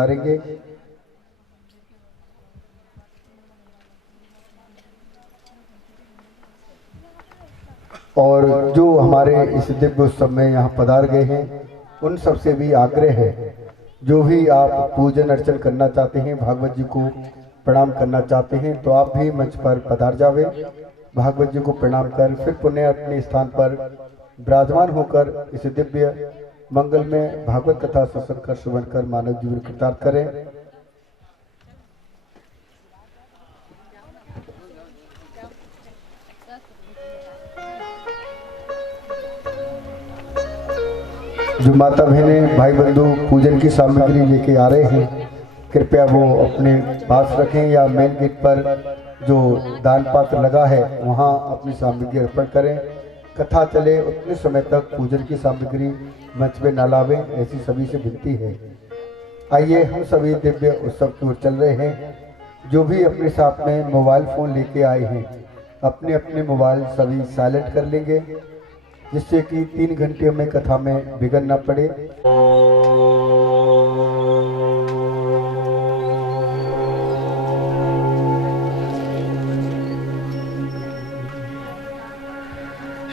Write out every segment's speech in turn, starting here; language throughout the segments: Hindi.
पधारेंगे। और जो हमारे इस दिव्य उत्सव में यहाँ पधार गए हैं उन सबसे भी आग्रह है, जो भी आप पूजन अर्चन करना चाहते हैं, भागवत जी को प्रणाम करना चाहते हैं, तो आप भी मंच पर पधार जावे। भागवत जी को प्रणाम कर फिर पुनः अपने स्थान पर विराजमान होकर इस दिव्य मंगल में भागवत कथा श्रवण कर श्रवण कर मानव जीवन कृतार्थ करें। जो माता बहनें भाई बंधु पूजन की सामग्री लेके आ रहे हैं, कृपया वो अपने पास रखें या मेन गेट पर जो दान पात्र लगा है वहाँ अपनी सामग्री अर्पण करें। कथा चले उतने समय तक पूजन की सामग्री मंच पे न लावें, ऐसी सभी से विनती है। आइए हम सभी दिव्य उत्सव की ओर चल रहे हैं। जो भी अपने साथ में मोबाइल फ़ोन लेके आए हैं अपने अपने मोबाइल सभी साइलेंट कर लेंगे, जिससे कि 3 घंटे में कथा में विघ्न न पड़े।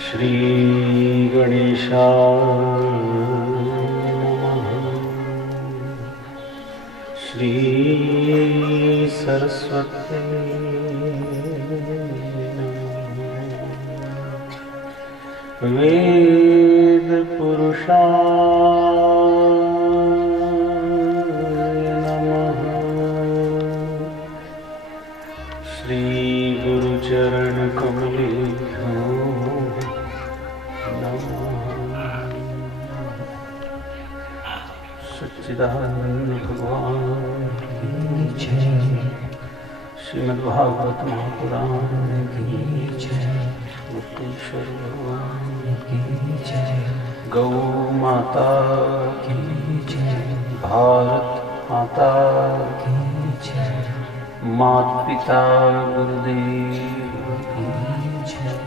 श्री गणेशाय नमः। श्री सरस्वती वेद पुरुषाय नमः। श्री गुरुचरण कमलेभ्यो नमः। सच्चिदानंद भगवान की जय। श्रीमद्भागवत महापुराण की जय। मुक्तेश्वर भगवान की जय। गौ माता की जय। भारत माता की जय। माता पिता गुरुदेव की जय।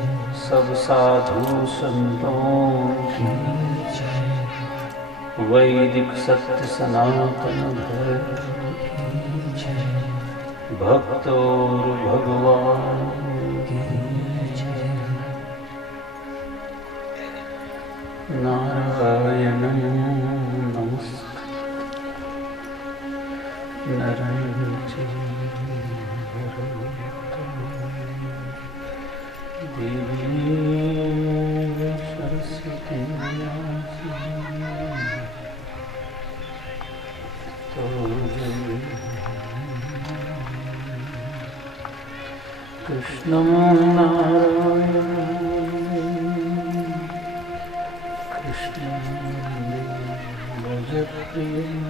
सब साधु संतों की जय। वैदिक सत्य सनातन धर्म की जय। भक्त और भगवान की जय। नारायणं नमस्कृत्य नरं चैव देवीं सरस्वतीं कृष्णं नारायणं कृष्णं भजप्रियं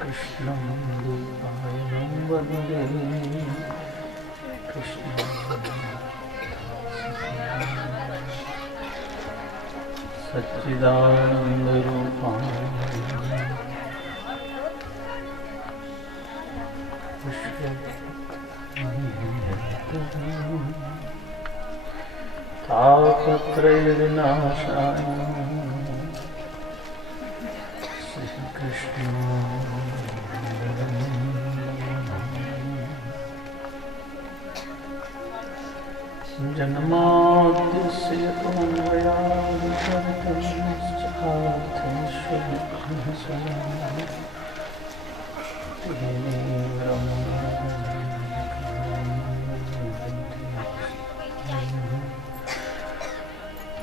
कृष्णं गोपालं वन्दे कृष्णं सच्चिदानन्दरूपां तापत्रयविनाशाय श्रीकृष्ण जन्माद्यस्य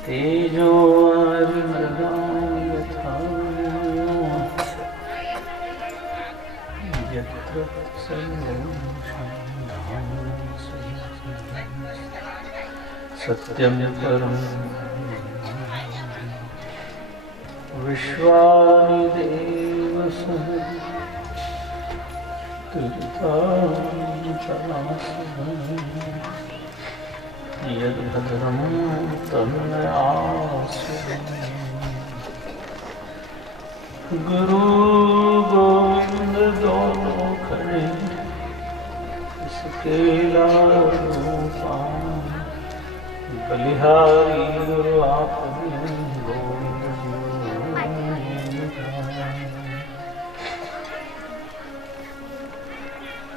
तेजो यथा यत्र सत्यं परं विश्वानि देव सह तीर्थानि चराचरं यद्भद्रं तन्नयासु गुरु गोविंद दोनों खड़े इसके लारूपा बलिहारी गुरु आप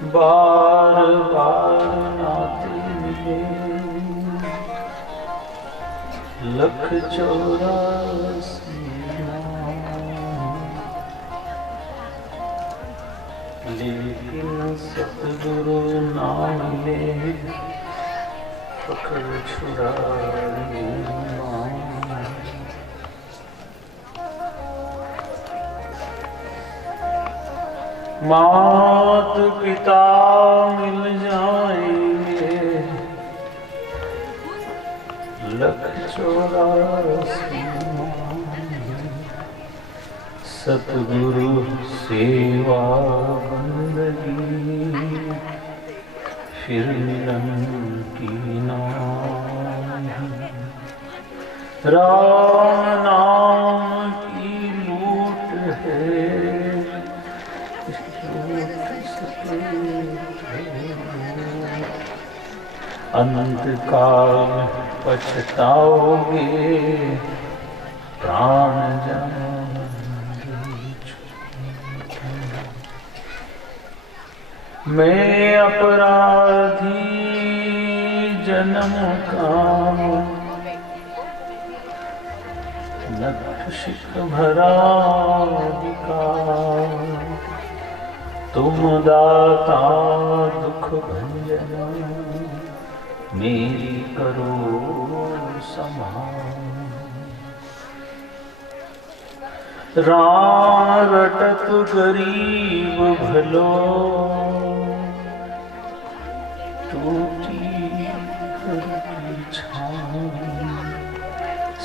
बार बार नाते मिले, 184 लेकिन सतगुरु ना मिले, पकड़ छुड़ाए मात पिता मिल जाएंगे, 184 सतगुरु सेवा बंदगी, फिर मिलन की नाम, राम नाम की लूट है, अनंत काल पछताओगे, प्राण जान मैं अपराधी जन्म का, नक्शिक भरा विकार, तुम दाता दुख भंजन, मेरी करो संभाल। राम रटत गरीब भलो, टूटी की छाँव,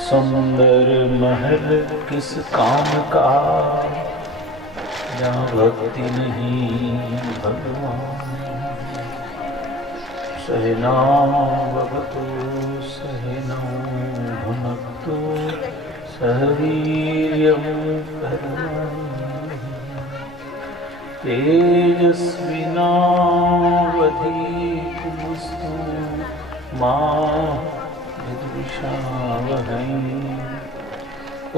सुंदर महल किस काम का, जहाँ भक्ति नहीं भगवान। सहना भवतु सहनौ भुनक्तु, सहवीर्यं करवावहै, तेजस्विनावधीतमस्तु मा विद्विषावहै।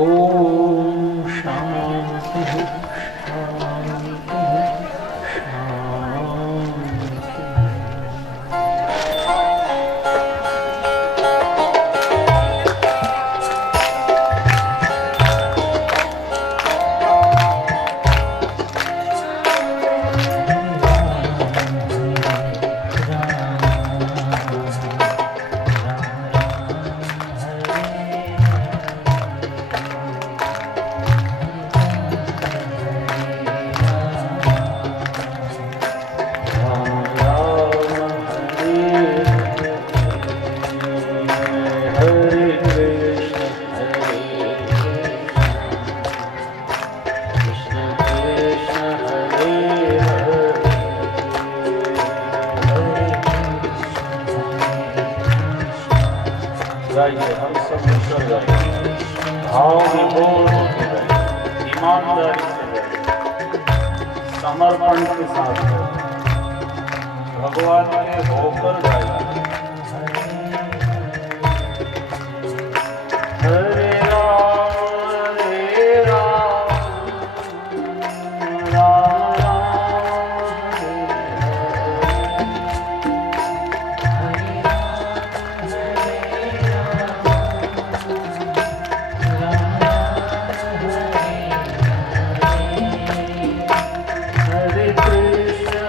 ओम शांति शांति हम सब मिलकर गाएं, भाव विभोर होकर गाएं, ईमानदारी से गाएं, समर्पण के साथ गाएं, भगवान के होकर गाएं। हरे राम राम राम Hare Krishna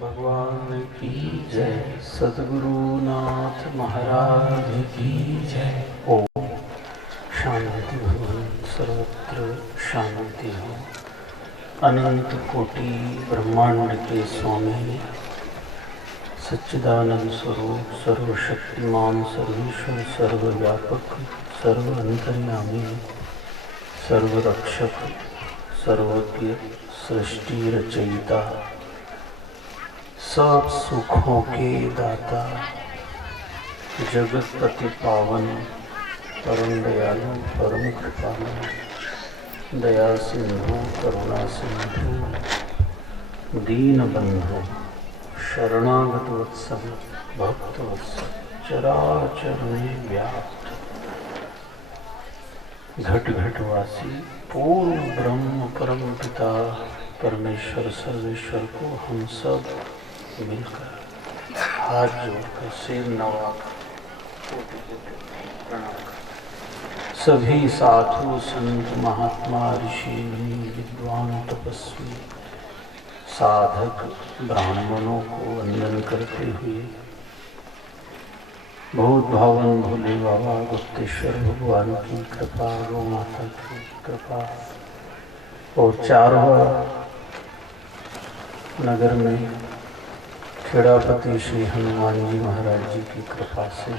भगवान की जय, सद्गुरुनाथ महाराज की जय। ओम शांति भवन, सर्वत्र शांति हो। अनंत कोटि ब्रह्मांड के स्वामी सच्चिदानंद स्वरूप, सर्वशक्तिमान, सर्वेश्वर, सर्वव्यापक, सर्व अंतर्यामी, सर्वरक्षक, सर्वज्ञ, सृष्टि रचयिता, सब सुखों के दाता, जगतपति पावन, परम दयालु, परम कृपालु, दया सिंधु, करुणा सिंधु, दीन बंधु, शरणागत वत्सल, भक्त वत्सल, चराचर में व्याप्त, घट घटवासी, पूर्ण ब्रह्म परम पिता परमेश्वर सर्वेश्वर को हम सब मिलकर हाथ जोड़कर सिर नवाकर प्रणाम कर सभी साधु संत महात्मा ऋषि मुनि विद्वान तपस्वी साधक ब्राह्मणों को वंदन करते हुए बहुत भावन भोले बाबा गुप्तेश्वर भगवान की कृपा, गौ माता की कृपा और चारवा नगर में खेड़ापति श्री हनुमान जी महाराज जी की कृपा से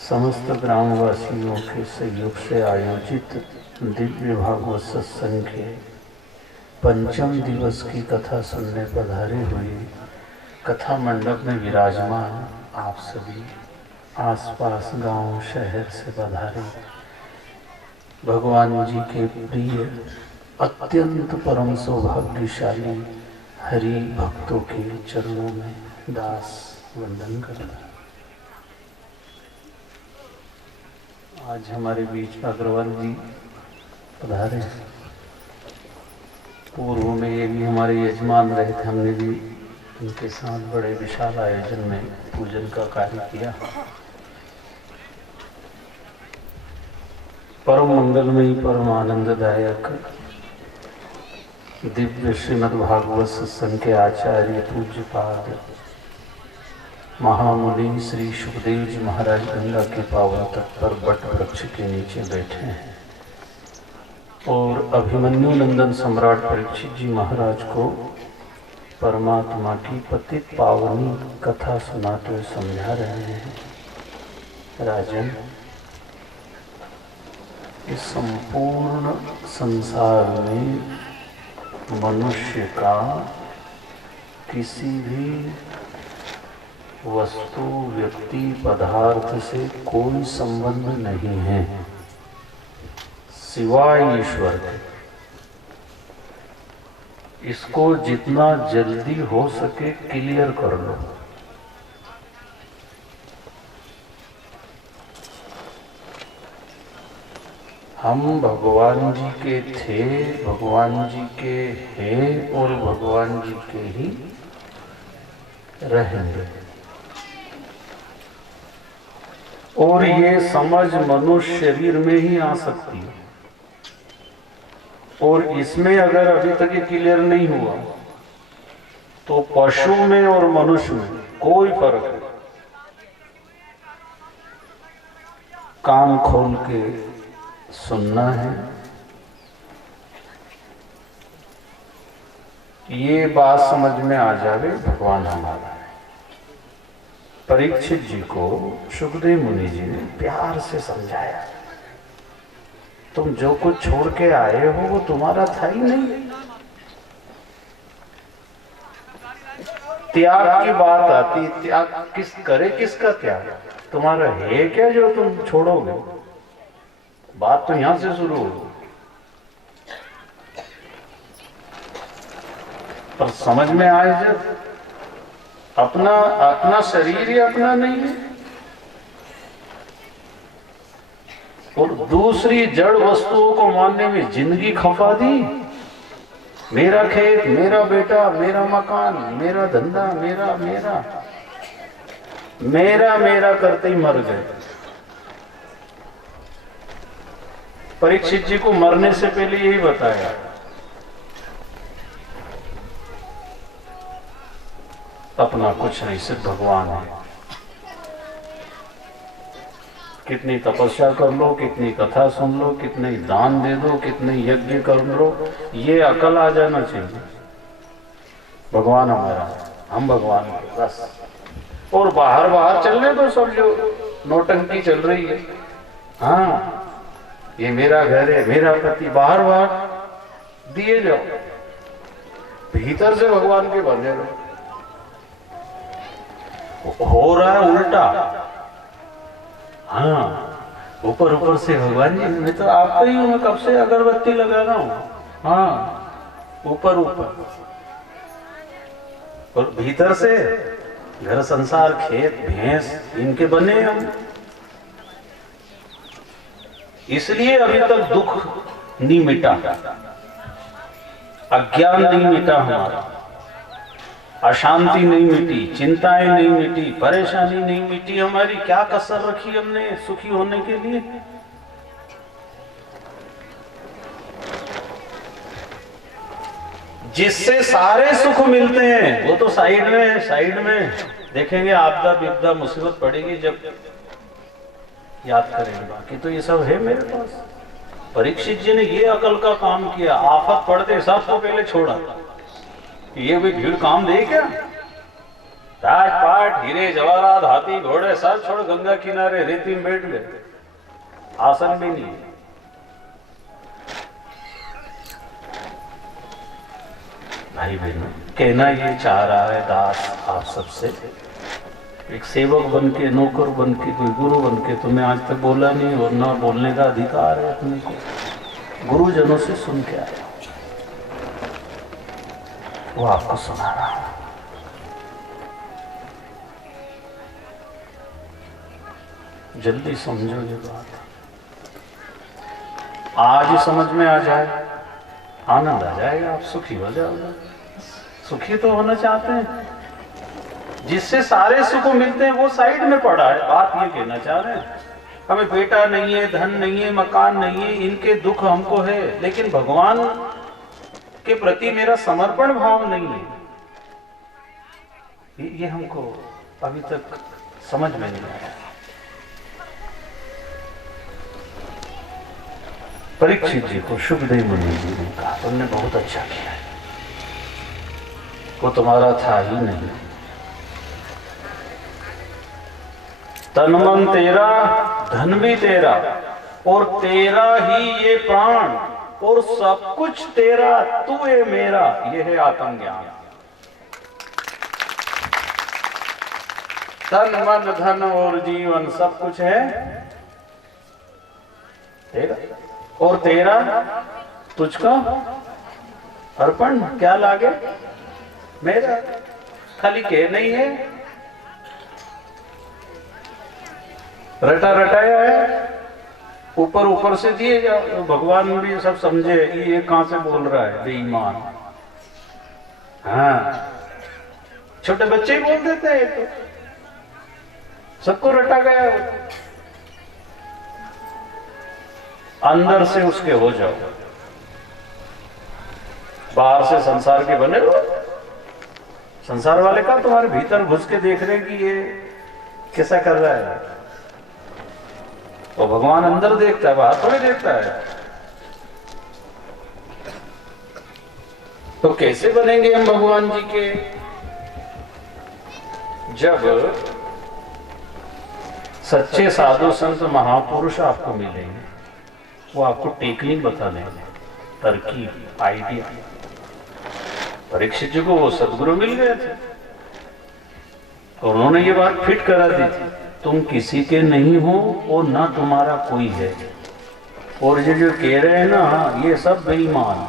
समस्त ग्रामवासियों के सहयोग से आयोजित दिव्य भागवत सत्संग के पंचम दिवस की कथा सुनने पधारे हुए कथा मंडप में विराजमान आप सभी आसपास गांव शहर से पधारे भगवान जी के प्रिय अत्यंत परम सौभाग्यशाली हरि भक्तों के चरणों में दास वंदन करता। आज हमारे बीच अग्रवाल जी पधारे। पूर्व में ये भी हमारे यजमान रहे थे, हमने भी उनके साथ बड़े विशाल आयोजन में पूजन का कार्य किया। परम मंगलमयी, परम आनंददायक दिव्य श्रीमद् भागवत सत्संग के आचार्य पूज्यपाद महामुनि श्री सुखदेव जी महाराज गंगा के पावन तट पर बट वृक्ष के नीचे बैठे हैं और अभिमन्यु नंदन सम्राट परीक्षित जी महाराज को परमात्मा की पतित पावनी कथा सुनाते हुए समझा रहे हैं। राजन, इस संपूर्ण संसार में मनुष्य का किसी भी वस्तु, व्यक्ति, पदार्थ से कोई संबंध नहीं है सिवाय ईश्वर के। इसको जितना जल्दी हो सके क्लियर कर लो। हम भगवान जी के थे, भगवान जी के हैं और भगवान जी के ही रहेंगे। और ये समझ मनुष्य शरीर में ही आ सकती है। और इसमें अगर अभी तक ये क्लियर नहीं हुआ तो पशु में और मनुष्य में कोई फर्क नहीं। कान खोल के सुनना है। ये बात समझ में आ जावे भगवान हमारा है। परीक्षित जी को सुखदेव मुनि जी ने प्यार से समझाया, तुम जो कुछ छोड़ के आए हो वो तुम्हारा था ही नहीं। त्याग की बात आती, त्याग किसका त्याग? तुम्हारा है क्या जो तुम छोड़ोगे? बात तो यहां से शुरू हो, पर समझ में आए जब अपना शरीर ही अपना नहीं है और दूसरी जड़ वस्तुओं को मानने में जिंदगी खपा दी। मेरा खेत, मेरा बेटा, मेरा मकान, मेरा धंधा, मेरा करते ही मर गए। परीक्षित जी को मरने से पहले यही बताया, अपना कुछ नहीं, सिर्फ भगवान है। कितनी तपस्या कर लो, कितनी कथा सुन लो, कितने दान दे दो, कितने यज्ञ कर लो, ये अकल आ जाना चाहिए भगवान हमारा है, हम भगवान के बस। और बाहर बाहर चलने दो सब जो नौटंकी चल रही है। हाँ, ये मेरा घर है, मेरा पति, बाहर बाहर दिए जाओ, भीतर से भगवान के बने रहो। हो रहा है उल्टा। हाँ, ऊपर ऊपर से भगवान जी मैं तो आपका ही हूं, मैं कब से अगरबत्ती लगा रहा हूं। हाँ, ऊपर ऊपर, और भीतर से घर संसार खेत भैंस इनके बने हम। इसलिए अभी तक दुख नहीं मिटा, अज्ञान नहीं मिटा हमारा, अशांति नहीं मिटी, चिंताएं नहीं मिटी, परेशानी नहीं मिटी हमारी। क्या कसर रखी हमने सुखी होने के लिए? जिससे सारे सुख मिलते हैं वो तो साइड में देखेंगे। आपदा विपदा मुसीबत पड़ेगी जब याद करेंगे, बाकी तो ये सब है मेरे पास। परीक्षित जी ने ये अकल का काम किया, आफत पड़ते सबको पहले छोड़ा। ये भी भीड़ काम दे क्या? राजपाट हीरे जवाहरात हाथी घोड़े सब छोड़ गंगा किनारे रेती में बैठ गए, आसन भी नहीं। भाई बहनों, कहना ये चाह रहा है दास आप सबसे, एक सेवक बन के, नौकर बन के, कोई गुरु बन के तुम्हें आज तक बोला नहीं और ना बोलने का अधिकार है अपने को। गुरुजनों से सुन के आया, वो आपको सुना रहा हूं। जल्दी समझो ये बात, आज ही समझ में आ जाए, आनंद आ जाएगा, आप सुखी हो जाओगे। सुखी तो होना चाहते हैं, जिससे सारे सुख मिलते हैं वो साइड में पड़ा है। बात ये कहना चाह रहे हैं, हमें बेटा नहीं है, धन नहीं है, मकान नहीं है, इनके दुख हमको है, लेकिन भगवान के प्रति मेरा समर्पण भाव नहीं है। ये हमको अभी तक समझ में नहीं आया। परीक्षित जी को सुखदेव मुनि जी ने कहा, तुमने बहुत अच्छा किया है, वो तुम्हारा था ही नहीं। तन मन तेरा, धन भी तेरा, और तेरा ही ये प्राण, और सब कुछ तेरा, तू है मेरा, ये है आत्मज्ञान। तन मन धन और जीवन सब कुछ है तेरा, और तेरा तुझका अर्पण क्या लागे मेरा। खाली कह नहीं है, रटा रटाया है, ऊपर ऊपर से दिए जाओ। तो भगवान भी सब समझे ये कहां से बोल रहा है बेईमान। हाँ, छोटे बच्चे ही बोल देते हैं, तो सबको रटा गया। अंदर से उसके हो जाओ, बाहर से संसार के बने रहो। संसार वाले का तुम्हारे भीतर घुस के देख रहे कि ये कैसा कर रहा है। तो भगवान अंदर देखता है, बाहर थोड़ी देखता है। तो कैसे बनेंगे हम भगवान जी के? जब सच्चे साधु संत महापुरुष आपको मिलेंगे, वो आपको टेक्निक बता देंगे, तरकीब, आइडिया। परीक्षित जी को वो सदगुरु मिल गए थे, और उन्होंने ये बात फिट करा दी थी, तुम किसी के नहीं हो और ना तुम्हारा कोई है। और ये जो कह रहे हैं ना, ये सब बेईमान।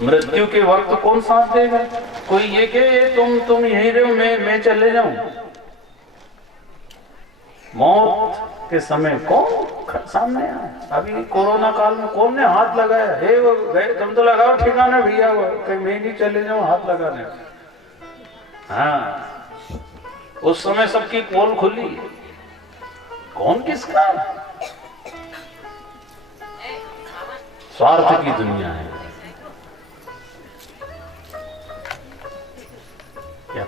मृत्यु के वक्त कौन साथ देगा? कोई ये कहे तुम यहीं रहो, मैं चले जाऊं। मौत के समय कौन सामने आए? अभी कोरोना काल में कौन ने हाथ लगाया? हे वो गए, तुम तो लगाओ ठिकाना भैया, वो कहीं मैं नहीं चले जाऊं हाथ लगाने। हाँ, उस समय सबकी पोल खुली, कौन किसका? स्वार्थ की दुनिया है।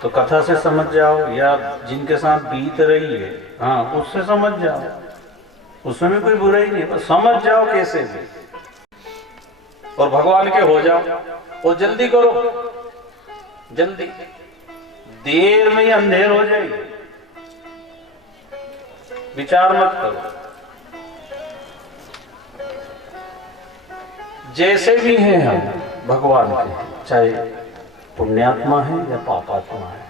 तो कथा से समझ जाओ या जिनके साथ बीत रही है, हाँ उससे समझ जाओ, उसमें भी कोई बुराई नहीं, बस समझ जाओ कैसे भी और भगवान के हो जाओ। और जल्दी करो, जल्दी, देर में ही अंधेर हो जाएगी। विचार मत करो, जैसे भी हैं हम भगवान के, चाहे पुण्यात्मा है या पापात्मा है,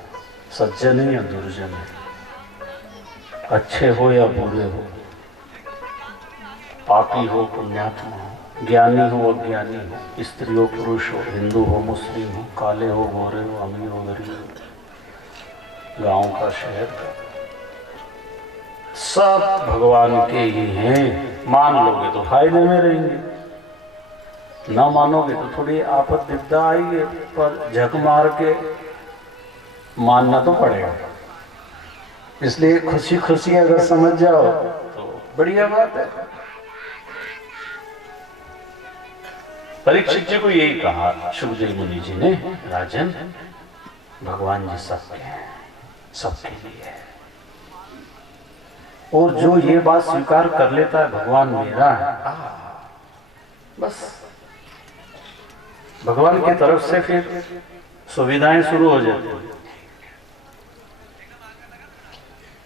सज्जन है या दुर्जन है, अच्छे हो या बुरे हो, पापी हो पुण्यात्मा हो, ज्ञानी हो अज्ञानी हो, स्त्री हो पुरुष हो, हिंदू हो मुस्लिम हो, काले हो गोरे हो, अमीर हो गरीब हो, गांव का शहर का, सब भगवान के ही हैं। मान लोगे तो फायदे में रहेंगे, ना मानोगे तो थोड़ी आपद विपदा आएगी, पर झक मार के मानना तो पड़ेगा। इसलिए खुशी खुशी अगर समझ जाओ तो बढ़िया बात है। परीक्षित जी को यही कहा सुखदेव मुनि जी ने, राजन भगवान जी सबके हैं, सबके लिए है, और जो ये बात स्वीकार कर लेता है भगवान मेरा है, बस भगवान की तरफ से फिर सुविधाएं शुरू हो जाती हैं।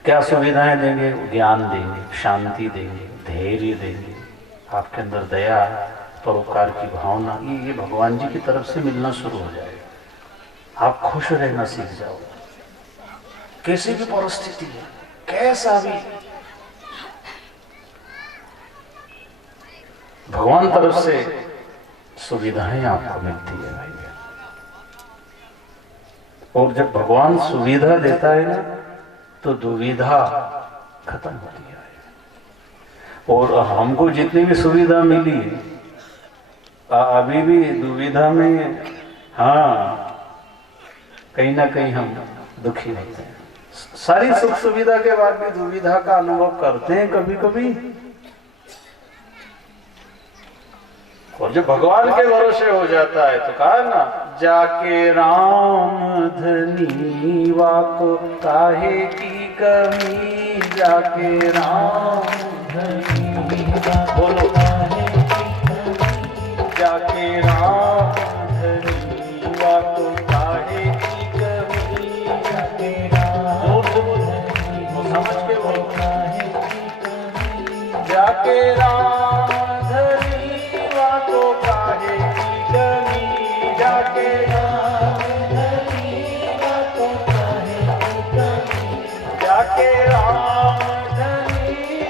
क्या सुविधाएं देंगे? ज्ञान देंगे, शांति देंगे, धैर्य देंगे, आपके अंदर दया परोपकार की भावना, ये भगवान जी की तरफ से मिलना शुरू हो जाएगा। आप खुश रहना सीख जाओ, कैसी भी परिस्थिति है, कैसा भी, भगवान तरफ से सुविधाएं आपको मिलती है भाई। और जब भगवान सुविधा देता है ना तो दुविधा खत्म होती है। और हमको जितनी भी सुविधा मिली है अभी भी दुविधा में, हाँ कहीं ना कहीं हम दुखी होते हैं। सारी सुख सुविधा के बाद भी दुविधा का अनुभव करते हैं कभी कभी। और जब भगवान के भरोसे हो जाता है तो कहा ना, जाके राम धनी वाको काहे की कमी, जाके राम धनी बोलो काहे की कमी, जाके राम धनी वाको काहे की कमी, जाके राम धनी वो समझ के बोलो काहे की कमी, जाके राम तो काहे की कमी, जाके राम धनी तो काहे की कमी, जाके राम धनी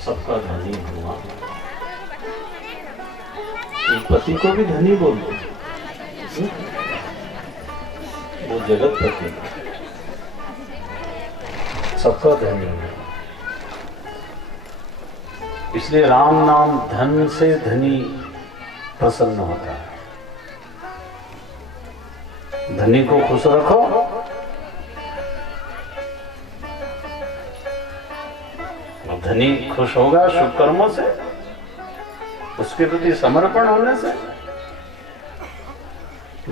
सबका धनी भगवान। पति को भी धनी बोलते, वो जगत पति, सबका धनी है। इसलिए राम नाम धन से धनी प्रसन्न होता है। धनी को खुश रखो, धनी खुश होगा शुभ कर्मों से, उसके प्रति समर्पण होने से।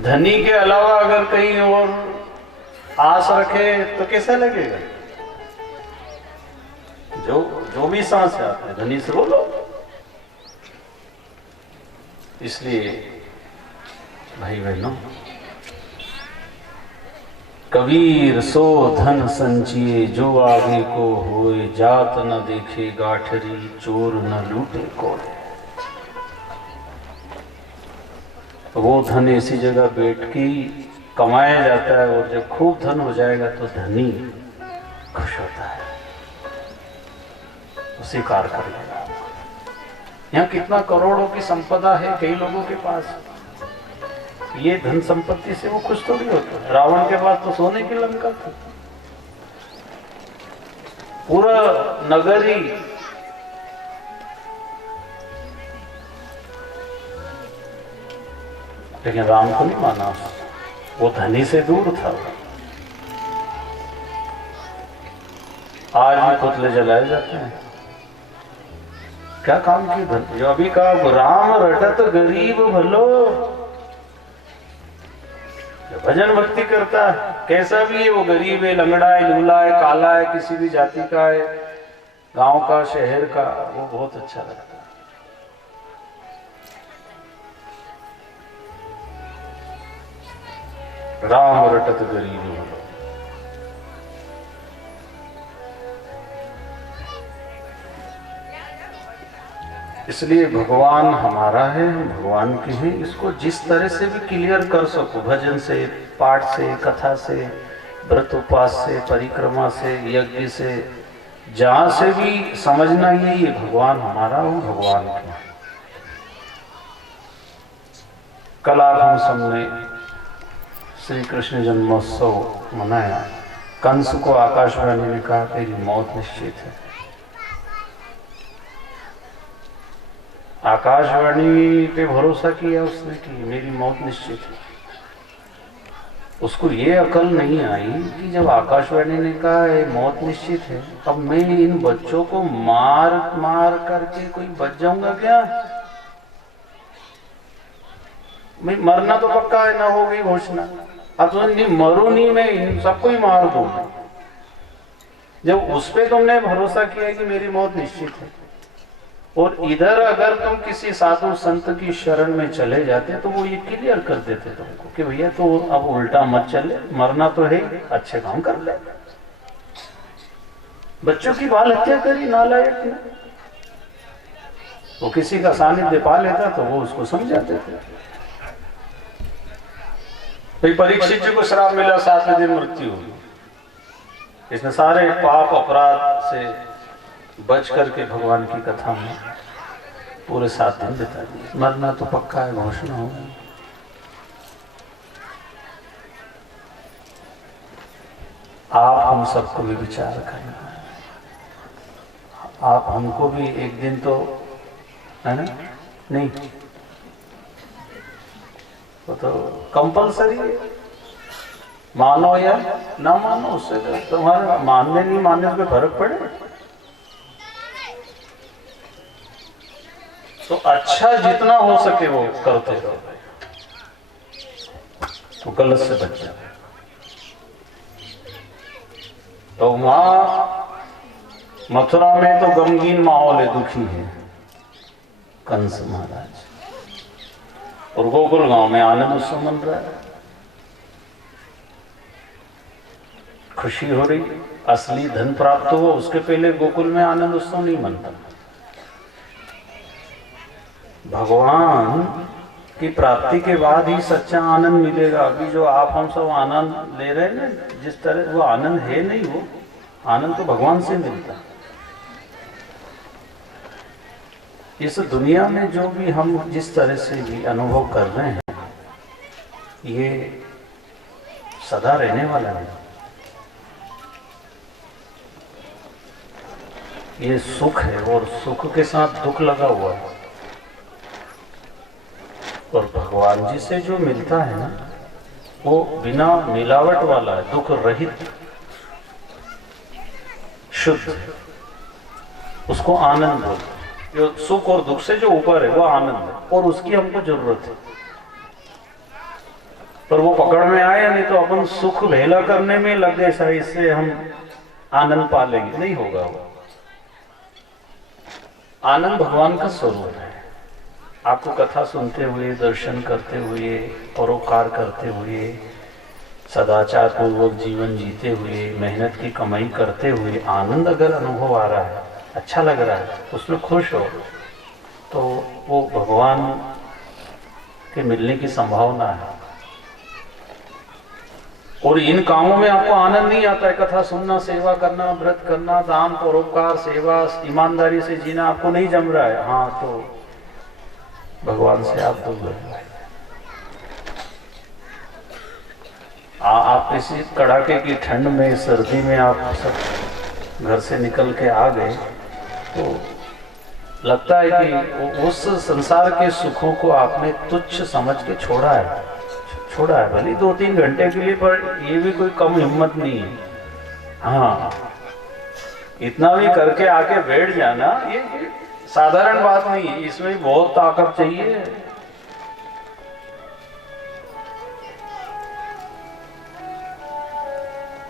धनी के अलावा अगर कहीं और आस रखे तो कैसा लगेगा? जो भी सांस आते हैं धनी से बोलो। इसलिए भाई बहनों, कबीर सो धन संचिए जो आगे को होए, जात न देखे गाठरी चोर न लूटे कोड़े। वो धन ऐसी जगह बैठ के कमाया जाता है, और जब खूब धन हो जाएगा तो धनी खुश होता है, स्वीकार कर लेगा। यहाँ कितना करोड़ों की संपदा है कई लोगों के पास, ये धन संपत्ति से वो खुश थोड़ी होता। रावण के पास तो सोने की लंका थी, पूरा नगर ही लेकिन राम को नहीं माना, वो धनी से दूर था। आज भी पुतले जलाए जाते हैं, क्या काम की धन? जो अभी कहा राम रटत गरीब भलो, भजन भक्ति करता है कैसा भी है, वो गरीब है, लंगड़ा है, लूला है, काला है, किसी भी जाति का है, गांव का, शहर का, वो बहुत अच्छा लगता है। राम रटत गरीब भलो। इसलिए भगवान हमारा है, हम भगवान के हैं। इसको जिस तरह से भी क्लियर कर सको, भजन से, पाठ से, कथा से, व्रत उपवास से, परिक्रमा से, यज्ञ से, जहां से भी समझना ये भगवान हमारा हो, भगवान के। कल आप हम सबने श्री कृष्ण जन्मोत्सव मनाया। कंस को आकाशवाणी ने कहा तेरी मौत निश्चित है। आकाशवाणी पे भरोसा किया उसने कि मेरी मौत निश्चित है। उसको ये अकल नहीं आई कि जब आकाशवाणी ने कहा है मौत निश्चित है, अब मैं इन बच्चों को मार मार करके कोई बच जाऊंगा क्या? मैं मरना तो पक्का है, ना हो गई घोषणा। अब तो नहीं मरू नहीं, मैं इन सबको ही मार दूंगा। जब उस पे तुमने भरोसा किया कि मेरी मौत निश्चित है, और इधर अगर तुम किसी साधु संत की शरण में चले जाते तो वो ये क्लियर कर देते तुमको कि भैया तो अब उल्टा मत चले, मरना तो है, अच्छे काम कर ले। बच्चों की बाल हत्या करी नालायक ने, वो किसी का सानिध्य पा लेता तो वो उसको समझाते थे। भाई परीक्षित जी को श्राप मिला, 7वें दिन मृत्यु हुई। इसने सारे पाप अपराध से बच करके भगवान की कथा में पूरे 7 दिन बिता दिए। मरना तो पक्का है, घोषणा हो गई। आप हम सबको भी विचार करना है। आप हमको भी एक दिन तो है ना, नहीं तो कंपलसरी है, मानो या ना मानो, उससे तुम्हारे मानने नहीं मानने पे फर्क पड़े। तो अच्छा जितना हो सके वो करते रहो, तो गलत से बच जाओ। तो वहां मथुरा में तो गमगीन माहौल है, दुखी है कंस महाराज, और गोकुल गांव में आनंद उत्सव मन रहा है, खुशी हो रही। असली धन प्राप्त हो उसके पहले गोकुल में आनंद उत्सव नहीं मनता। भगवान की प्राप्ति के बाद ही सच्चा आनंद मिलेगा। अभी जो आप हम सब आनंद ले रहे हैं ना, जिस तरह वो आनंद है नहीं, वो आनंद तो भगवान से मिलता है। इस दुनिया में जो भी हम जिस तरह से भी अनुभव कर रहे हैं ये सदा रहने वाला नहीं। ये सुख है और सुख के साथ दुख लगा हुआ है। और भगवान जी से जो मिलता है ना वो बिना मिलावट वाला है, दुख रहित, शुद्ध, उसको आनंद बोलते हैं। जो सुख और दुख से जो ऊपर है वो आनंद है और उसकी हमको जरूरत है। पर वो पकड़ में आया नहीं तो अपन सुख भेला करने में लग गए ऐसा, इससे हम आनंद पा लेंगे, नहीं होगा। वो आनंद भगवान का स्वरूप है। आपको कथा सुनते हुए, दर्शन करते हुए, परोपकार करते हुए, सदाचार पूर्वक जीवन जीते हुए, मेहनत की कमाई करते हुए आनंद अगर अनुभव आ रहा है, अच्छा लग रहा है, उसमें खुश हो, तो वो भगवान के मिलने की संभावना है। और इन कामों में आपको आनंद नहीं आता है, कथा सुनना, सेवा करना, व्रत करना, दान, परोपकार, सेवा, ईमानदारी से जीना आपको नहीं जम रहा है, हाँ तो भगवान से आप दूर हैं। आप किसी कड़ाके की ठंड में, सर्दी में आप सब घर से निकल के आ गए तो लगता है कि उस संसार के सुखों को आपने तुच्छ समझ के छोड़ा है भले 2-3 घंटे के लिए, पर ये भी कोई कम हिम्मत नहीं है। हाँ, इतना भी करके आके बैठ जाना ये साधारण बात नहीं है, इसमें बहुत ताकत चाहिए।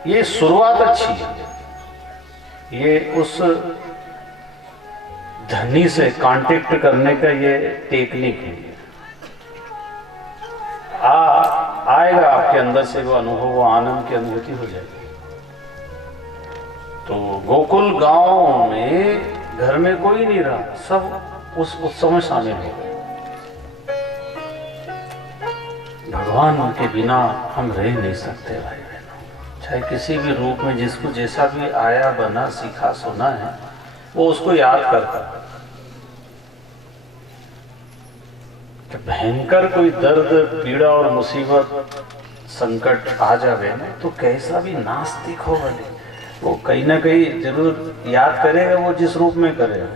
ये शुरुआत अच्छी है, ये उस धनी से कांटेक्ट करने का ये टेक्निक है। आएगा आपके अंदर से वो अनुभव, वो आनंद की अनुभूति हो जाएगी। तो गोकुल गांव में घर में कोई नहीं रहा, सब उस उत्सव में शामिल हो गए। भगवान के बिना हम रह नहीं सकते भाई बहनों। चाहे किसी भी रूप में जिसको जैसा भी आया, बना, सीखा, सुना है, वो उसको याद करता है। तो भयंकर कोई दर्द, पीड़ा और मुसीबत, संकट आ जावे ना, तो कैसा भी नास्तिक हो भले, वो कहीं ना कहीं जरूर याद करेगा, वो जिस रूप में करेगा,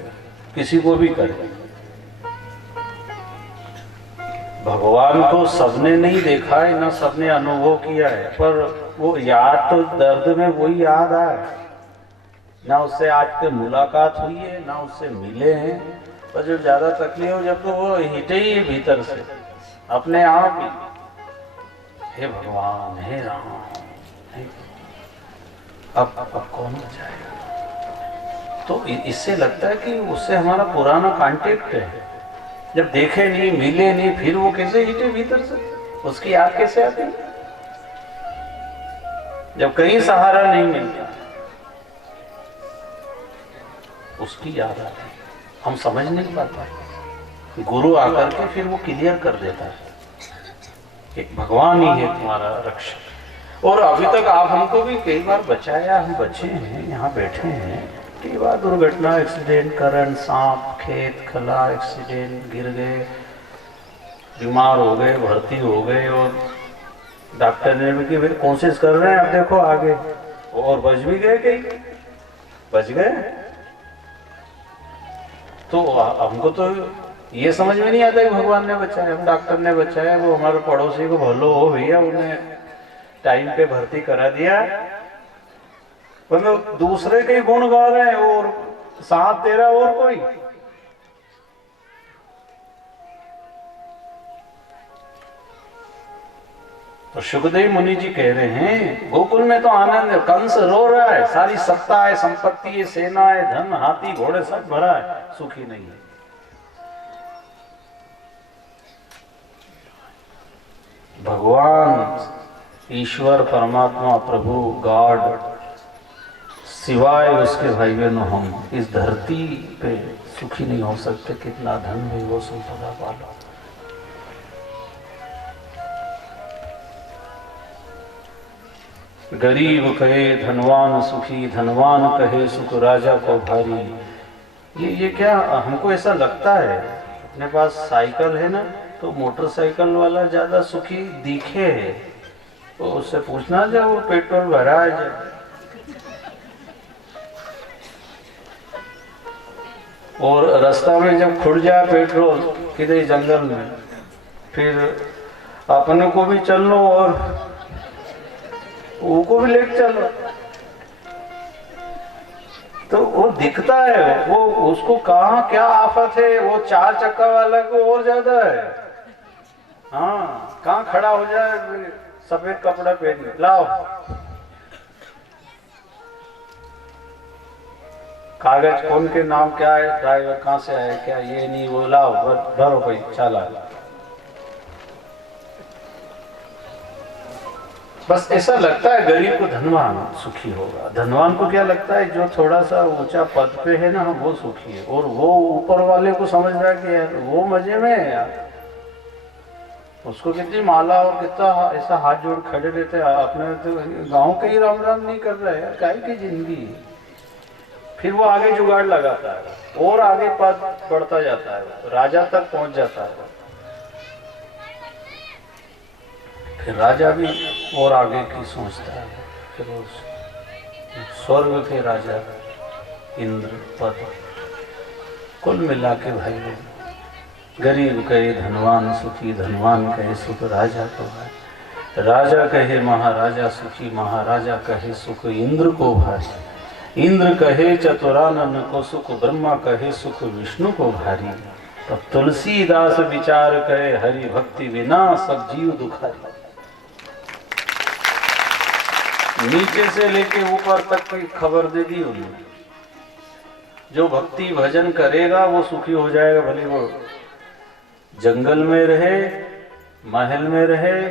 किसी को भी करे। भगवान को सबने नहीं देखा है, ना सबने अनुभव किया है, पर वो याद तो दर्द में वही याद आए। ना उससे आज तक मुलाकात हुई है, ना उससे मिले हैं, पर जब ज्यादा तकलीफ हो, जब तो वो हिटे ही है भीतर से अपने आप ही, हे भगवान, हे राम, अब कौन बचाएगा। तो इससे लगता है कि उससे हमारा पुराना कांटेक्ट है। जब देखे नहीं, मिले नहीं, फिर वो कैसे हिटे भीतर से, उसकी याद कैसे आती। जब कहीं सहारा नहीं मिलता उसकी याद आती, हम समझ नहीं पाते। गुरु आकर के फिर वो क्लियर कर देता है कि भगवान ही है तुम्हारा रक्षक। और अभी तक आप हमको भी कई बार बचाया, हम बचे हैं, यहाँ बैठे हैं। कई बार दुर्घटना, एक्सीडेंट, करंट, सांप, खेत खला, एक्सीडेंट, गिर गए, बीमार हो गए, भर्ती हो गए, और डॉक्टर ने भी कि कोशिश कर रहे हैं, अब देखो आगे, और बच भी गए, कई बच गए। तो हमको तो ये समझ में नहीं आता कि भगवान ने बचाया, हम डॉक्टर ने बचाया, वो हमारे पड़ोसी को भलो हो भैया, उन्हें टाइम पे भर्ती करा दिया, मतलब दूसरे के गुण गा रहे हैं और साथ दे रहा और कोई। तो सुखदेव मुनि जी कह रहे हैं गोकुल में तो आनंद है, कंस रो रहा है, सारी सत्ता है, संपत्ति है, सेना है, धन, हाथी घोड़े सब भरा है, सुखी नहीं है। भगवान, ईश्वर, परमात्मा, प्रभु, गॉड, सिवाय उसके भाई बहनों हम इस धरती पे सुखी नहीं हो सकते, कितना धन भी वो संपदा पालो। गरीब कहे धनवान सुखी, धनवान कहे सुख राजा को भारी, ये क्या हमको ऐसा लगता है, अपने पास साइकिल है ना, तो मोटरसाइकिल वाला ज्यादा सुखी दिखे है, तो उससे पूछना जब वो पेट्रोल भरा है जब। और रास्ता में जब खुड़ जाए पेट्रोल किधर जंगल में, फिर अपने को भी चल लो और वो को भी लेके चलो, तो वो दिखता है, वो उसको कहाँ क्या आफत है, वो 4 चक्का वाला को और ज्यादा है। हाँ, कहाँ खड़ा हो जाए सफेद कपड़ा पहन लाओ, कागज कौन के नाम क्या है, ड्राइवर कहाँ से आया क्या, ये नहीं वो लाओ भरो भाई चला। बस ऐसा लगता है गरीब को धनवान सुखी होगा, धनवान को क्या लगता है जो थोड़ा सा ऊंचा पद पे है ना वो सुखी है, और वो ऊपर वाले को समझ रहा है कि यार वो मजे में है यार, उसको कितनी माला और कितना ऐसा हाथ जोड़ खड़े रहते हैं, अपने तो गांव के ही राम राम नहीं कर रहे हैं, काय की जिंदगी। फिर वो आगे जुगाड़ लगाता है और आगे पद बढ़ता जाता है, राजा तक पहुंच जाता है, फिर राजा भी और आगे की सोचता है, फिर उस स्वर्ग के राजा इंद्र पद। कुल मिला के भाई गरीब कहे धनवान सुखी, धनवान कहे सुख राजा को भाई, राजा कहे महाराजा सुखी, महाराजा कहे सुख इंद्र को भारी, इंद्र कहे चतुरानन को सुख, ब्रह्मा कहे सुख विष्णु को भारी, तब तुलसीदास विचार कहे हरि भक्ति बिना सब जीव दुखारी। नीचे से लेके ऊपर तक की खबर दे दी उन्होंने, जो भक्ति भजन करेगा वो सुखी हो जाएगा, भले वो जंगल में रहे, महल में रहे,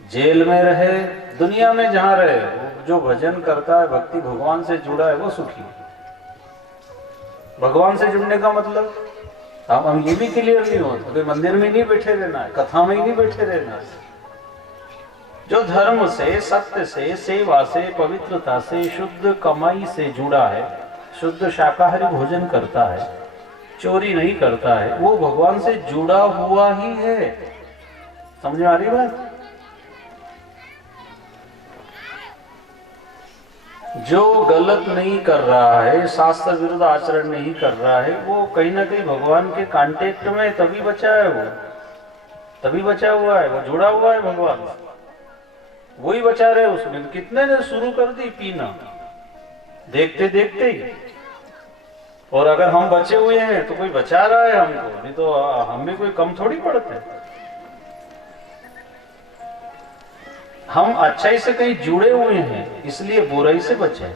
जेल में रहे, दुनिया में जहां रहे, जो भजन करता है भक्ति भगवान से जुड़ा है वो सुखी। भगवान से जुड़ने का मतलब हम ये भी क्लियर नहीं होता कि मंदिर में नहीं बैठे रहना है, कथा में ही नहीं बैठे रहना है। जो धर्म से, सत्य से, सेवा से, पवित्रता से, शुद्ध कमाई से जुड़ा है, शुद्ध शाकाहारी भोजन करता है, चोरी नहीं करता है, वो भगवान से जुड़ा हुआ ही है। समझ में आ रही बात? जो गलत नहीं कर रहा है, शास्त्र विरुद्ध आचरण नहीं कर रहा है, वो कहीं ना कहीं भगवान के कांटेक्ट में तभी बचा है, वो तभी बचा हुआ है, वो जुड़ा हुआ है भगवान से, वही बचा रहे उसमें। कितने ने शुरू कर दी पीना देखते देखते ही, और अगर हम बचे हुए हैं तो कोई बचा रहा है हमको, नहीं तो हम भी कोई कम थोड़ी पड़ते। हम अच्छाई से कहीं जुड़े हुए हैं इसलिए बुराई से बचे।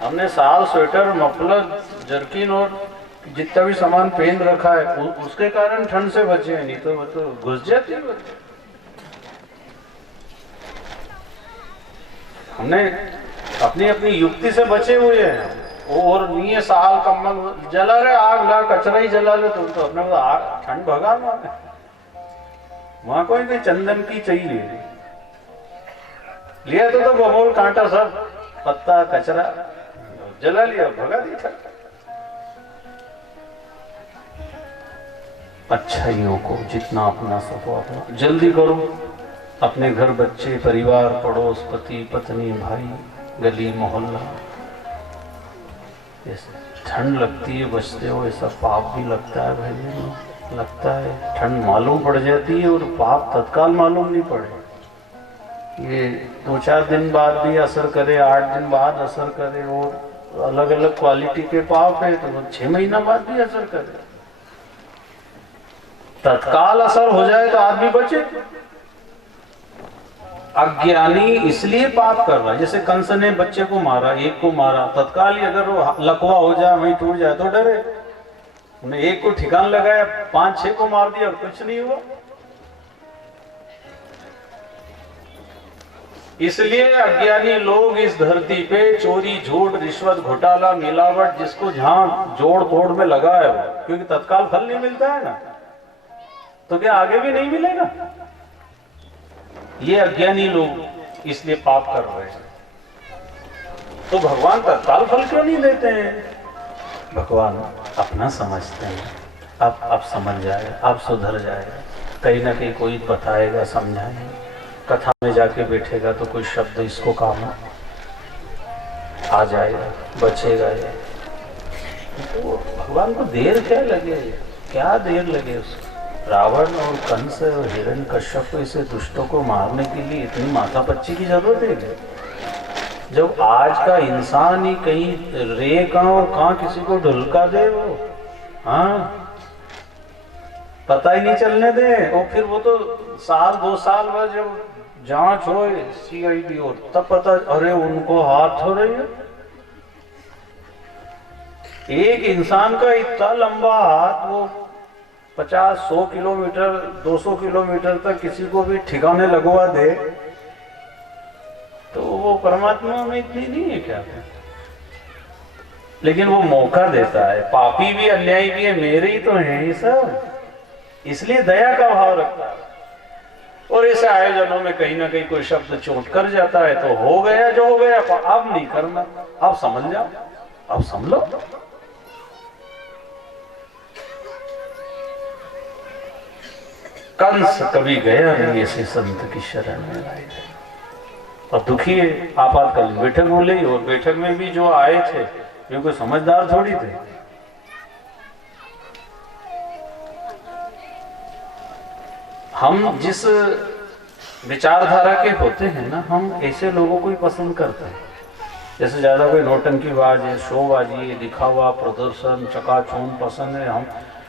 हमने साल, स्वेटर, मफलर, जर्किन और जितना भी सामान पहन रखा है उसके कारण ठंड से बचे हैं, नहीं तो वो तो घुस जाती है। हमने अपनी अपनी युक्ति से बचे हुए हैं, और नहीं है साल कम्बल जला रहे, आग ला कचरा ही जला लो, तुम तो अपने आग ठंड भगा लो। वहां कोई भी चंदन की चाहिए लिया तो बबूल कांटा सब पत्ता कचरा जला लिया, भगा दी ठंड। अच्छाइयों को जितना अपना सको अपना जल्दी करो, अपने घर, बच्चे, परिवार, पड़ोस, पति, पत्नी, भाई, गली, मोहल्ला। ठंड लगती है बचते हो, ऐसा पाप भी लगता है भाई, लगता है। ठंड मालूम पड़ जाती है और पाप तत्काल मालूम नहीं पड़े। ये 2-4 दिन बाद भी असर करे, 8 दिन बाद असर करे, और अलग अलग क्वालिटी के पाप है तो 6 महीना बाद भी असर करे। तत्काल असर हो जाए तो आदमी बचे। अज्ञानी इसलिए पाप कर रहा है, जैसे कंस ने बच्चे को मारा, एक को मारा, तत्काल ही अगर वो लकवा हो जाए, वहीं टूट जाए तो डरे। उन्हें एक को ठिकान लगाया, 5-6 को मार दिया, कुछ नहीं हुआ। इसलिए अज्ञानी लोग इस धरती पे चोरी, झूठ, रिश्वत, घोटाला, मिलावट, जिसको जहां जोड़ तोड़ में लगा है वो, क्योंकि तत्काल फल नहीं मिलता है ना, तो क्या आगे भी नहीं मिलेगा? ये अज्ञानी लोग इसलिए पाप कर रहे हैं। तो भगवान तत्काल फल क्यों नहीं देते हैं? भगवान अपना समझते हैं। अब समझ जाए, अब सुधर जाए, कहीं ना कहीं कोई बताएगा, समझाएगा, कथा में जाके बैठेगा तो कोई शब्द इसको काम आ जाएगा, बचेगा ये। तो भगवान को देर क्या लगे, क्या देर लगे उसको? रावण और कंस और हिरण्यकश्यप ऐसे दुष्टों को मारने के लिए इतनी माथापच्ची की जरूरत है? जब आज का इंसान ही कहीं रे कहाँ और कहाँ किसी को ढुलका दे, वो हाँ पता ही नहीं चलने दे। और फिर वो तो साल 2 साल बाद जब जांच हो CID और तब पता, अरे उनको हाथ हो रही है। एक इंसान का इतना लंबा हाथ, वो 50-100 किलोमीटर 200 किलोमीटर तक किसी को भी ठिकाने लगवा दे, तो वो परमात्मा में इतनी नहीं है क्या? लेकिन वो मौका देता है। पापी भी अन्यायी भी है, मेरे ही तो हैं ये सब, इसलिए दया का भाव रखता है। और ऐसे आयोजनों में कहीं ना कहीं कोई शब्द चोट कर जाता है तो हो गया जो हो गया, अब नहीं करना, अब समझ जाओ, अब समझ लो। कंस कभी गया नहीं ऐसे संत की शरण में, और दुखी है। आपातकालीन बैठक बोले, और बैठक में भी जो आए थे ये कोई समझदार थोड़ी थे। हम जिस विचारधारा के होते हैं ना, हम ऐसे लोगों को ही पसंद करते हैं। जैसे ज्यादा कोई नौटंकीबाज है, शोबाजी, दिखावा, प्रदर्शन, चकाचौंध पसंद है।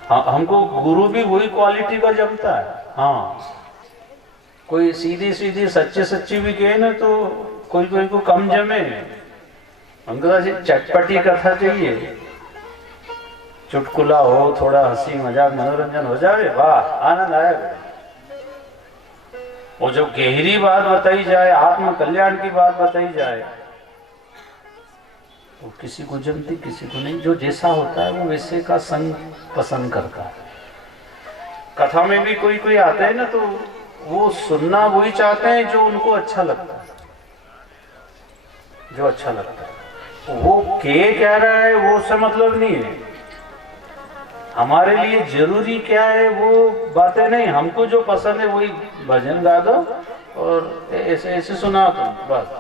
हमको गुरु भी वही क्वालिटी का जमता है। हाँ, कोई सीधी सीधी सच्ची सच्ची भी कहे ना तो कोई कोई को कम जमे। हमको चटपटी कथा चाहिए, चुटकुला हो, थोड़ा हंसी मजाक मनोरंजन हो जाए, वाह आनंद आएगा। और जो गहरी बात बताई जाए, आत्म कल्याण की बात बताई जाए, वो किसी को जमती, किसी को नहीं। जो जैसा होता है वो वैसे का संग पसंद करता है। कथा में भी कोई कोई आते हैं ना, तो वो सुनना वही चाहते हैं जो उनको अच्छा लगता है, जो अच्छा लगता है। वो के कह रहा है वो उससे मतलब नहीं है। हमारे लिए जरूरी क्या है वो बातें नहीं, हमको जो पसंद है वही भजन गा दो और ऐसे ऐसे सुना दो बस।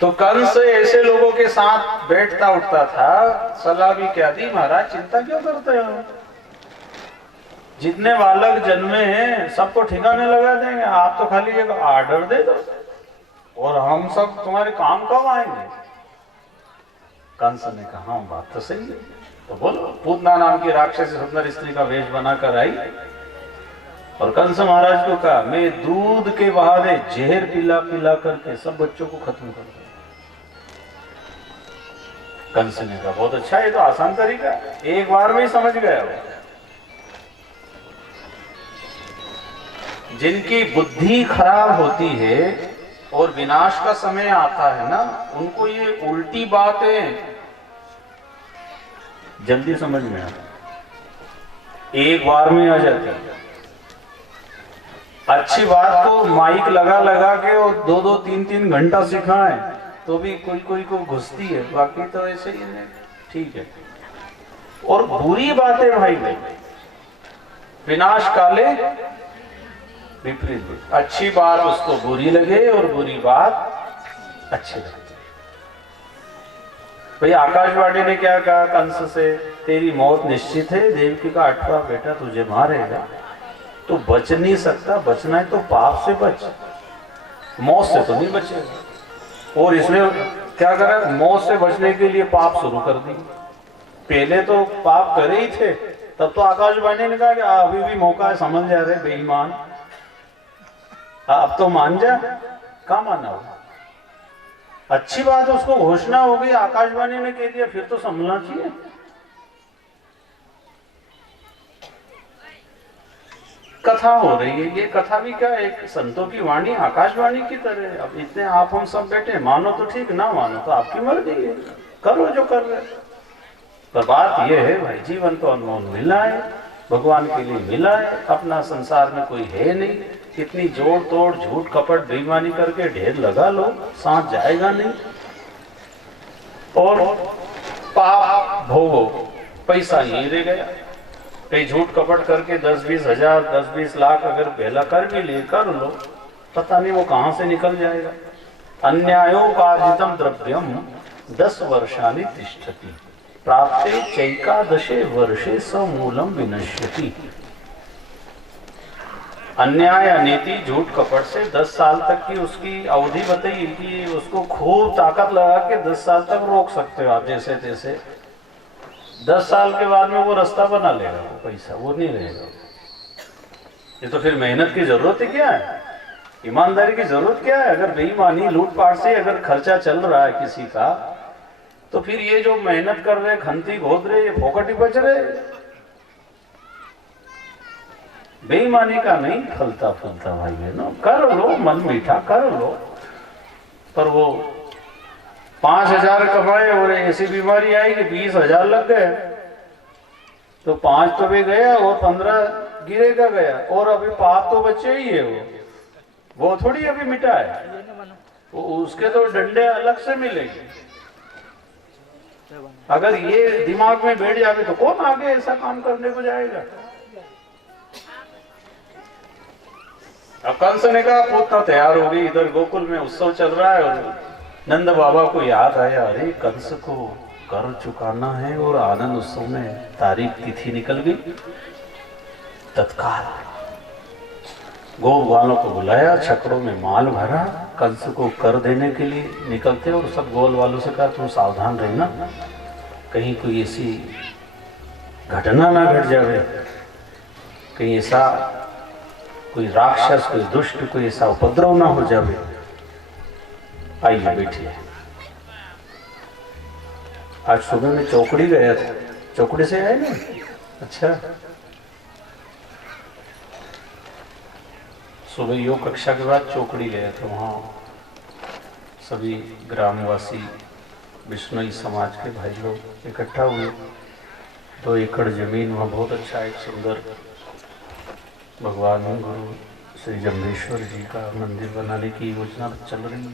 तो कंस ऐसे लोगों के साथ बैठता उठता था, सलाह भी क्या दी, महाराज चिंता क्यों करते हो, जितने बालक जन्मे हैं सबको ठिकाने लगा देंगे, आप तो खाली एक आर्डर दे दो और हम सब तुम्हारे काम कब आएंगे। कंस ने कहा बात तो सही है, तो बोलो। पूतना नाम की राक्षसी सुंदर स्त्री का वेश बनाकर आई और कंस महाराज को कहा, मैं दूध के बहाने जहर पिला पिला करके सब बच्चों को खत्म कर दूं। कंस ने कहा बहुत अच्छा, ये तो आसान तरीका, एक बार में ही समझ गया वो। जिनकी बुद्धि खराब होती है और विनाश का समय आता है ना, उनको ये उल्टी बातें जल्दी समझ में आती, एक बार में आ जाती है। अच्छी बात को माइक लगा लगा के और 2-2, 3-3 घंटा सिखाएं तो भी कोई कोई को घुसती है, बाकी तो ऐसे ही नहीं, ठीक है। और बुरी बातें भाई नहीं, विनाश काले विपरीत। अच्छी बात उसको बुरी लगे और बुरी बात अच्छी लगे। भाई आकाशवाणी ने क्या कहा कंस से, तेरी मौत निश्चित है, देवकी का 8वां बेटा तुझे मारेगा, तो बच नहीं सकता, बचना है तो पाप से बच, मौत से तो नहीं बचेगा। और इसने क्या करा, मौत से बचने के लिए पाप शुरू कर दी। पहले तो पाप करे ही थे, तब तो आकाशवाणी ने कहा कि अभी भी मौका है, समझ जा रहे बेईमान, अब तो मान जा। कहाँ माना होगा, अच्छी बात उसको घोषणा हो गई, आकाशवाणी ने कह दिया, फिर तो समझना चाहिए। कथा हो रही है, ये कथा भी क्या, एक संतों की वाणी आकाशवाणी की तरह। अब इतने आप हम सब बैठे, मानो तो ठीक, ना मानो तो आपकी मर्जी है, करो जो कर रहे। पर बात ये है भाई, जीवन तो अनमोल मिला है, भगवान के लिए मिला है, अपना संसार में कोई है नहीं, कितनी जोड़ तोड़ झूठ कपट बेईमानी करके ढेर लगा लो, सांस जाएगा नहीं। और पाप भोगो, पैसा यहीं रह गया। कहीं झूठ कपट करके 10-20 हजार 10-20 लाख अगर पहला कर भी ले कर लो, पता नहीं वो कहां से निकल जाएगा। अन्यायोपार्जितम द्रव्यम 10 वर्षानि तिष्ठति प्राप्ते चैकादशे वर्षे समूलम विनश्यति। अन्याय अनीति झूठ कपट से 10 साल तक की उसकी अवधि बताई कि उसको खूब ताकत लगा के 10 साल तक रोक सकते हो आप जैसे तैसे। 10 साल के बाद में वो रास्ता बना लेगा, वो पैसा वो नहीं रहेगा। ये तो फिर मेहनत की जरूरत है, क्या है ईमानदारी की जरूरत क्या है? अगर बेईमानी लूटपाट से अगर खर्चा चल रहा है किसी का, तो फिर ये जो मेहनत कर रहे खंती खोद रहे ये फोकट ही बच रहे। बेईमानी का नहीं फलता फलता भाई बहनों, कर लो मन मीठा कर लो, पर वो 5,000 कमाए और ऐसी बीमारी आई कि 20,000 लग गए, तो 5 तो भी गया और 15 गिरेगा गया, और अभी पाप तो बचे ही है। वो थोड़ी अभी मिटा है, वो उसके तो डंडे अलग से मिलेंगे। अगर ये दिमाग में बैठ जाए तो कौन आगे ऐसा काम करने को जाएगा? अब कंस ने कहा पूतना तैयार हो गई, इधर गोकुल में उत्सव चल रहा है और नंद बाबा को याद आया, अरे कंस को कर चुकाना है और आनंद उत्सव में तारीख तिथि निकल गई। तत्काल गो वालों को बुलाया, छकड़ों में माल भरा, कंस को कर देने के लिए निकलते और सब गोल वालों से कहा तुम सावधान रहना, कहीं कोई ऐसी घटना ना घट जाए, कहीं ऐसा कोई राक्षस कोई दुष्ट कोई ऐसा उपद्रव ना हो जाए। आइए बैठिए। आज सुबह में चौकड़ी गया था, चौकड़ी से आए ना? अच्छा, सुबह योग कक्षा के बाद चौकड़ी गया था। वहाँ सभी ग्रामवासी बिश्नोई समाज के भाई लोग इकट्ठा हुए। 2 एकड़ जमीन वहाँ बहुत अच्छा एक सुंदर भगवान गुरु श्री जम्भेश्वर जी का मंदिर बनाने की योजना चल रही है।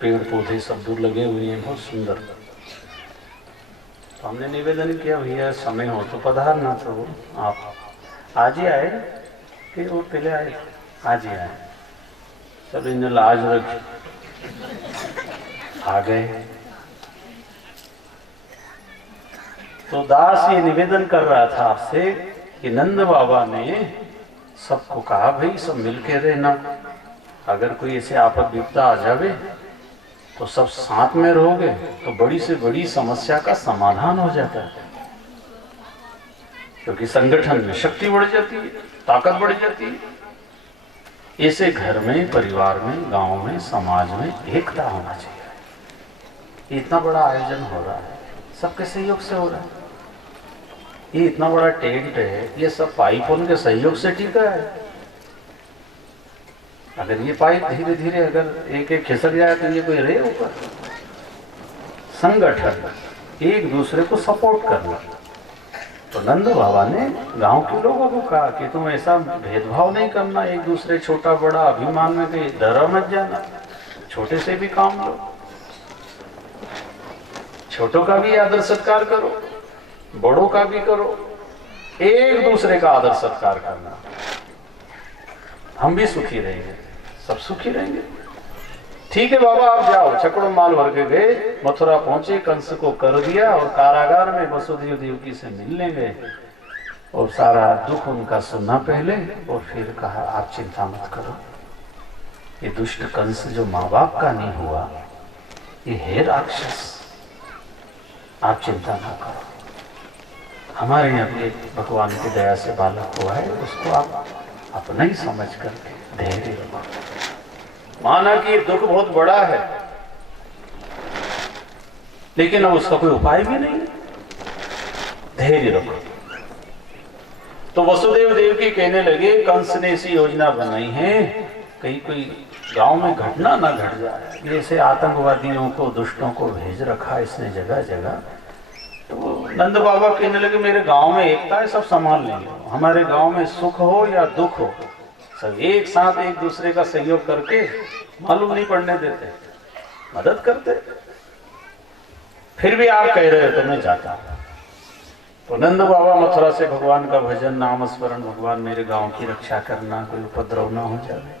पेड़ पौधे सब दूर लगे हुए हैं, बहुत सुंदर। तो हमने निवेदन किया भैया समय हो तो पधारना, तो आप आज ही आए कि वो पहले आए? आज ही आए। चलो इन्हें लाज रख आ गए। तो दास ये निवेदन कर रहा था आपसे कि नंद बाबा ने सबको कहा भाई सब मिलके रहना, अगर कोई ऐसे आपद विपदा आ जावे तो सब साथ में रहोगे तो बड़ी से बड़ी समस्या का समाधान हो जाता है, क्योंकि संगठन में शक्ति बढ़ जाती है, ताकत बढ़ जाती है। ऐसे घर में, परिवार में, गांव में, समाज में एकता होना चाहिए। इतना बड़ा आयोजन हो रहा है, सबके सहयोग से हो रहा है। ये इतना बड़ा टेंट है, ये सब पाइपों के सहयोग से टिका है। अगर ये पाइप धीरे धीरे अगर एक एक खिसक जाए तो ये कोई रहे ऊपर। संगठन, एक दूसरे को सपोर्ट करना। तो नंद बाबा ने गांव के लोगों को कहा कि तुम ऐसा भेदभाव नहीं करना, एक दूसरे छोटा बड़ा अभिमान में कहीं डरा मत जाना, छोटे से भी काम लो, छोटों का भी आदर सत्कार करो, बड़ों का भी करो, एक दूसरे का आदर सत्कार करना। हम भी सुखी रहेंगे, सब सुखी रहेंगे। ठीक है बाबा आप जाओ। छकड़ों माल भर के गए, मथुरा पहुंचे, कंस को कर दिया और कारागार में वसुदेव देवकी से मिलने गए और सारा दुख उनका सुनना पहले, और फिर कहा आप चिंता मत करो, ये दुष्ट कंस जो माँ बाप का नहीं हुआ, ये है राक्षस, आप चिंता ना करो। हमारे यहाँ भी भगवान की दया से बालक हुआ है, उसको आप अपना ही समझ करके धैर्य रखो। माना कि दुख बहुत बड़ा है, लेकिन अब उसका कोई उपाय भी नहीं, धैर्य रखो। तो वसुदेव देवकी कहने लगे कंस ने ऐसी योजना बनाई है कहीं कोई गांव में घटना ना घट जाए, जैसे आतंकवादियों को दुष्टों को भेज रखा इसने जगह जगह। तो नंद बाबा कहने लगे मेरे गांव में एकता है, सब संभाल लेंगे, हमारे गांव में सुख हो या दुख हो सब एक साथ एक दूसरे का सहयोग करके मालूम नहीं पड़ने देते, मदद करते। फिर भी आप कह रहे हो तो मैं जाता हूं। तो नंद बाबा मथुरा से भगवान का भजन नाम स्मरण, भगवान मेरे गांव की रक्षा करना, कोई उपद्रव ना हो जाए।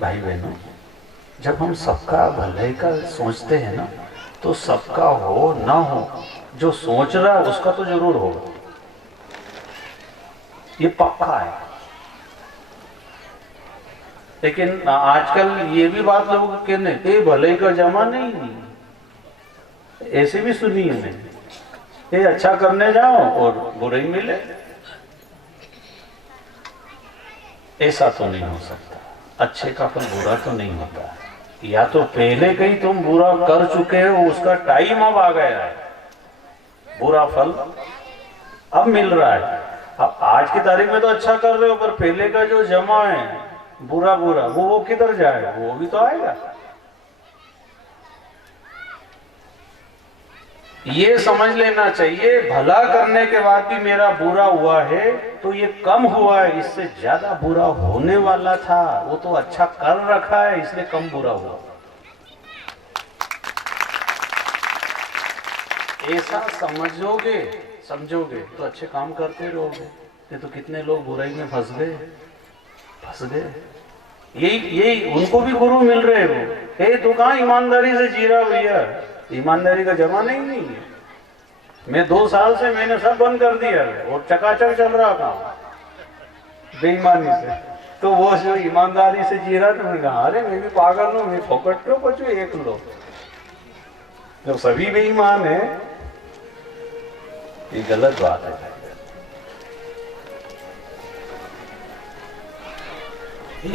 भाई बहनों, जब हम सबका भले का सोचते हैं ना, तो सबका हो ना हो, जो सोच रहा है उसका तो जरूर होगा, ये पक्का है। लेकिन आजकल ये भी बात लोग कहने, ये भले का जमा नहीं, ऐसे भी सुनी है नहीं, ये अच्छा करने जाओ और बुराई मिले। ऐसा तो नहीं हो सकता, अच्छे का फल बुरा तो नहीं होता है। या तो पहले कहीं तुम बुरा कर चुके हो, उसका टाइम अब आ गया है, बुरा फल अब मिल रहा है। अब आज की तारीख में तो अच्छा कर रहे हो, पर पहले का जो जमा है बुरा बुरा, वो किधर जाएगा, वो भी तो आएगा। ये समझ लेना चाहिए, भला करने के बाद भी मेरा बुरा हुआ है तो ये कम हुआ है, इससे ज्यादा बुरा होने वाला था, वो तो अच्छा कर रखा है इसलिए कम बुरा हुआ। ऐसा समझोगे तो अच्छे काम करते रहोगे। ये तो कितने लोग बुराई में फंस गए। यही उनको भी गुरु मिल रहे हो। ए तू कहाँ ईमानदारी से जी रहा भैया, ईमानदारी का जमाना ही नहीं है। मैं 2 साल से मैंने सब बंद कर दिया और चकाचक चल रहा काम बेईमानी से। तो वो जो ईमानदारी से जी रहा था, मैंने कहा अरे मैं भी पागल हूँ, मैं फोकट क्यों बचू एक लो। जब सभी बेईमान है, ये गलत बात है।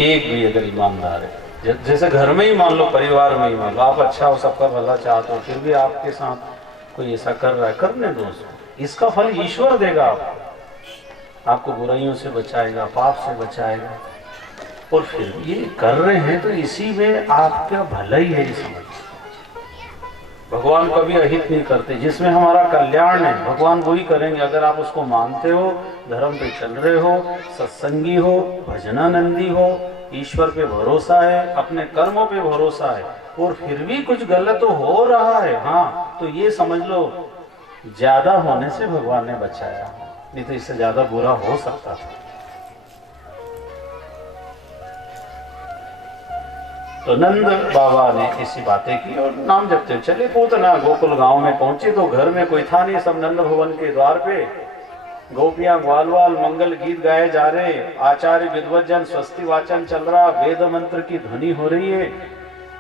एक भी अगर ईमानदार है, जैसे घर में ही मान लो, परिवार में ही मान लो, आप अच्छा हो, सबका भला चाहते हो, फिर भी आपके साथ कोई ऐसा कर रहा है, करने दो उसको, इसका फल ईश्वर देगा आपको बुराइयों से बचाएगा, पाप से बचाएगा। और फिर ये कर रहे हैं तो इसी में आपका भला ही है, ये समझ। भगवान कभी अहित नहीं करते, जिसमें हमारा कल्याण है भगवान वही करेंगे। अगर आप उसको मानते हो, धर्म पे चल रहे हो, सत्संगी हो, भजनानंदी हो, ईश्वर पे भरोसा है, अपने कर्मों पे भरोसा है, और फिर भी कुछ गलत तो हो रहा है, हाँ, तो ये समझ लो ज्यादा होने से भगवान ने बचाया, नहीं तो इससे ज्यादा बुरा हो सकता था। तो नंद बाबा ने ऐसी बातें की और नाम जपते चले। पूतना गोकुल गांव में पहुंचे तो घर में कोई था नहीं, सब नंद भवन के द्वार पे गोपियां ग्वाल वाल मंगल गीत गाए जा रहे, आचार्य विद्वजन स्वस्ति वाचन चल रहा, वेद मंत्र की ध्वनि हो रही है,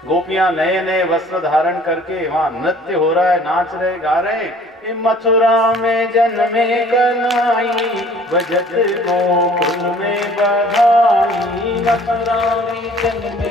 गोपियां नए नए वस्त्र धारण करके वहां नृत्य हो रहा है, नाच रहे गा रहे। मथुरा में जन्मे कन्हई, बजत गोकुल में बधाई, मथुरा में जन्मे